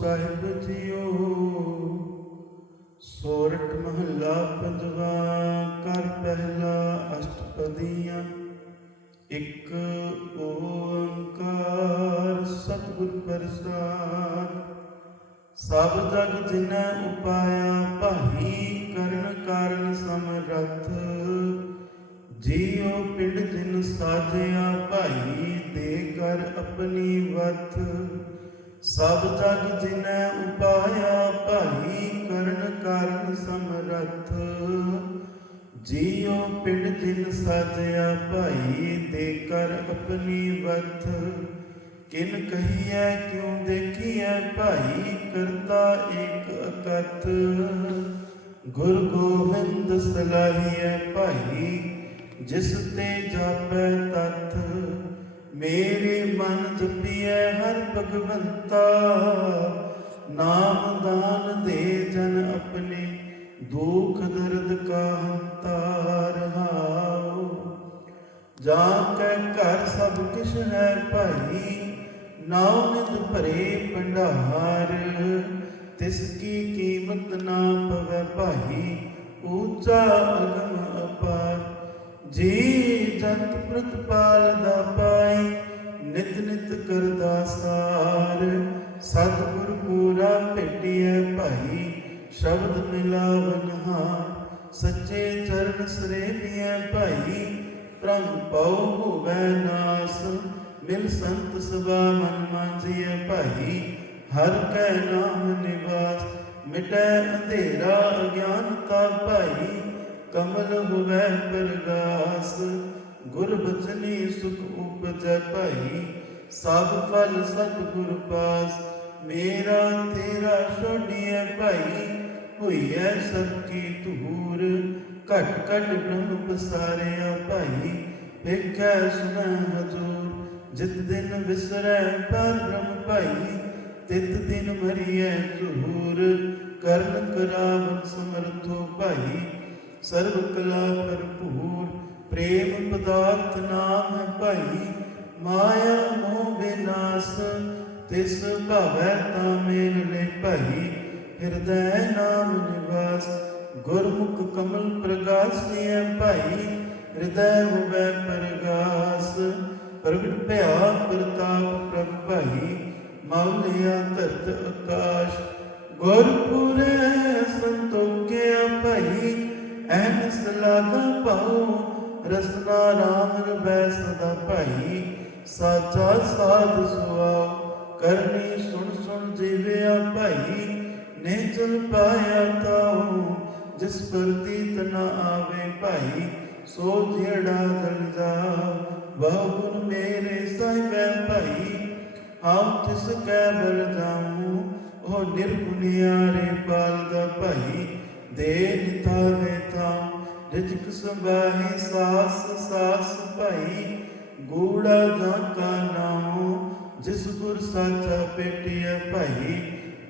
ਸਾਹਿਬ JIO ਸੋਰਠ ਮਹੱਲਾ ਪੰਜਵਾ ਕਰ ਪਹਿਲਾ ਅਸ਼ਟਪਦੀਆਂ, ਇੱਕ ਓੰਕਾਰ ਸਤਿਗੁਰ ਪ੍ਰਸਾਦ। ਸਭ ਜਗ ਜਿਨੈ ਉਪਾਇਆ ਭਾਈ ਕਰਨ ਕਾਰਨ ਸਮਰੱਥ ਜੀਉ ਪਿੰਡ ਜਿਨ ਸਾਜਿਆ ਭਾਈ ਦੇ ਕਰ ਆਪਣੀ ਵਤ ਸਭ ਜਗ ਜਿਨੈ ਉਪਾਇਆ ਭਾਈ ਕਰਨ ਕਾਰਨ ਸਮਰੱਥ। ਜੀਉ ਪਿੰਡ ਜਿਨ ਸਾਜਿਆ ਭਾਈ ਦੇ ਕਰ ਆਪਣੀ ਵਤ ਕਿਨ ਕਹੀਐ, ਕਿਉ ਦੇਖੀਐ ਭਾਈ ਕਰਤਾ ਏਕ ਅਕਤ ਗੁਰ ਗੋਬਿੰਦ ਸਲਾਹੀਐ ਭਾਈ, ਜਿਸ ਤੇ ਜਾਪੈ ਤਤ ਮੇਰੇ ਮਨ ਜਪੀਐ ਹਰ ਭਗਵੰਤਾ। ਨਾਮ ਦਾਨ ਦੇ ਜਨ ਆਪਣੇ, ਦੁਖ ਦਰਦ ਕਾ ਹੰਤਾ ਰਹਾਉ ਜਾਂ ਕੈ ਘਰ ਸਭ ਕਿਛ ਹੈ ਭਾਈ, ਨਾਉ ਨਿਤ ਭਰੇ ਭੰਡਾਰ। ਤਿਸ ਕੀ ਕੀਮਤ ਨਾ ਪਵੈ ਭਾਈ, ਊਚਾ ਅਗਮ ਅਪਾਰ। ਜੀ ਜੰਤ ਪ੍ਰਤਪਾਲ ਦਾ ਪਾਈ ਨਿਤ ਨਿਤ ਕਰਦਾ ਸਾਰ। ਸਤਿਗੁਰ ਪੂਰਾ ਭੇਟਿਐ ਭਾਈ, ਸ਼ਬਦ ਮਿਲਾਵਨ ਸੱਚੇ ਚਰਨ ਸਰੇਵੀਐ ਭਾਈ ਪ੍ਰਮ ਪਉ ਹੋਵੈ ਨਾਸ। ਮਿਲ ਸੰਤ ਸਭਾ ਮਨ ਮਾਂਜੀਐ ਭਾਈ, ਹਰ ਕੈ ਨਾਮ ਨਿਵਾਸ। ਮਿਟੈ ਅੰਧੇਰਾ ਅਗਿਆਨਤਾ ਭਾਈ, ਕਮਲ ਹੋਵੈ ਪ੍ਰਗਾਸ। ਗੁਰ ਬਚਨੀ ਸੁਖ ਉਪਜੈ ਭਾਈ, ਸਭ ਫਲ ਸਤਿਗੁਰ ਪਾਸ। ਮੇਰਾ ਤੇਰਾ ਛੋਡੀਐ ਭਾਈ, ਹੋਈਐ ਸਭ ਕੀ ਧੂਰ। ਘਟ ਘਟ ਬ੍ਰਹਮ ਪਸਾਰਿਆ ਭਾਈ, ਵੇਖੈ ਸੁਨੈ ਹਜੂਰ। ਜਿਤ ਦਿਨ ਵਿਸਰੈ ਪਰ ਭਾਈ, ਤਿਤ ਦਿਨ ਮਰੀਐ ਝੂਰ। ਕਰਨ ਕਰਾਵਨ ਸਮਰਥੋ ਭਾਈ ਸਰਬ ਕਲਾ ਭਰਪੂਰ। ਪ੍ਰੇਮ ਪਦਾਰਥ ਨਾਮ ਹੈ ਭਾਈ ਮਾਇਆ ਮੋਹ ਬਿਨਾਸ਼ ਤਿਸ ਭਾਵੈ ਤਾ ਮੇਲ ਲੈ ਭਾਈ, ਹਿਰਦੈ ਨਾਮ ਨਿਵਾਸ। ਗੁਰਮੁਖ ਕਮਲ ਪ੍ਰਗਾਸੀਐ ਭਾਈ, ਹਿਰਦੈ ਹੋਵੈ ਪ੍ਰਗਾਸ। ਪ੍ਰਗਟ ਭਇਆ ਪ੍ਰਤਾਪ ਪ੍ਰਭ ਭਾਈ ਮੌਲਿਆ ਧਰਤ ਆਕਾਸ਼। ਗੁਰਪੁਰੇ ਸੰਤੋਖਿਆ ਭਾਈ, ਐਨ ਸਲਾਗਾ ਪਾਉ, ਰਸਨਾ ਰਾਮ ਰਬੈ ਸਦਾ ਭਾਈ। ਸਾਚਾ ਸਾਧ ਸੁਆਉ ਕਰਨੀ ਸੁਣ ਸੁਣ ਜੀਵਿਆ ਭਾਈ, ਨੇ ਚਲ ਪਾਇਆ ਤਾਉ। ਜਿਸ ਪ੍ਰਤੀਤ ਨ ਆਵੇ ਭਾਈ, ਸੋ ਜਿਹੜਾ ਜਲ ਜਾ ਬਹੁ ਮੇਰੇ ਸਾਹਿਬੈ ਭਾਈ ਹਮ ਤਿਸ ਕੈ ਬਲ ਜਾਮੂ ਉਹ ਨਿਰਗੁਣਿਆਰੇ ਪਾਲਦਾ ਭਾਈ ਦੇ ਨਿਤਾਵੇ ਥਾਂ ਰਿਜਕ ਸੰਭਾਹੀ ਸਾਸ ਸਾਸ ਭਾਈ ਗੂੜਾ ਜਾਂ ਕਾ ਜਿਸ ਗੁਰ ਸਾਚਾ ਪੇਟਿਆ ਭਾਈ,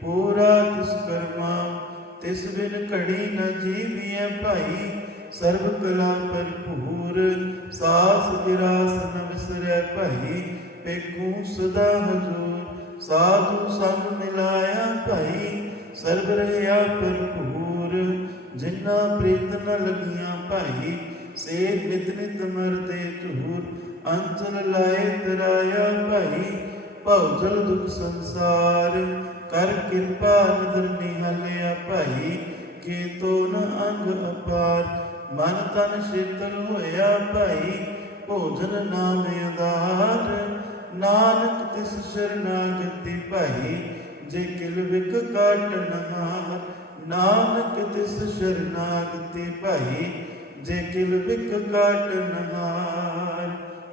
ਪੂਰਾ ਤਿਸ ਕਰਮਾ, ਤਿਸ ਬਿਨ ਘੜੀ ਨ ਜੀਵੀਐ ਭਾਈ, ਸਰਬ ਕਲਾ ਭਰਪੂਰ, ਸਾਸ ਗਿਰਾਸ ਨ ਵਿਸਰੈ ਭਾਈ ਪੇਖੂ ਸਦਾ ਹਜੂਰ, ਸਾਧੂ ਸੰਗ ਮਿਲਾਇਆ ਭਾਈ, ਸਰਬ ਰਹਿਆ ਭਰਪੂਰ, ਜਿਨ੍ਹਾਂ ਪ੍ਰੀਤ ਨ ਲਗੀਆਂ ਭਾਈ ਸੇ ਨਿਤ ਨਿਤ ਮਰਦੇ ਝੂਰ ਅੰਚਲ ਲਾਏ ਤਰਾਇਆ ਭਾਈ, ਭਉ ਜਲ ਦੁਖ ਸੰਸਾਰ। ਕਰ ਕਿਰਪਾ ਨਦਰ ਨਿਹਾਲਿਆ ਭਾਈ ਕੇ ਤੋ ਨ ਅੰਗ ਅਪਾਰ। ਮਨ ਤਨ ਸ਼ੀਤਲ ਹੋਇਆ ਭਾਈ, ਭੋਜਨ ਨਾਮ ਆਧਾਰ ਨਾਨਕ ਤਿਸ ਸ਼ਰਨਾਗਤੀ ਭਾਈ, ਜੇ ਕਿਲ ਵਿਕ ਕਾਟਨ ਹਾਰ ਨਾਨਕ ਤਿਸ ਸ਼ਰਨਾਗਤੀ ਭਾਈ, ਜੇ ਕਿਲ ਵਿਕ ਕਾਟਨ ਹਾਰ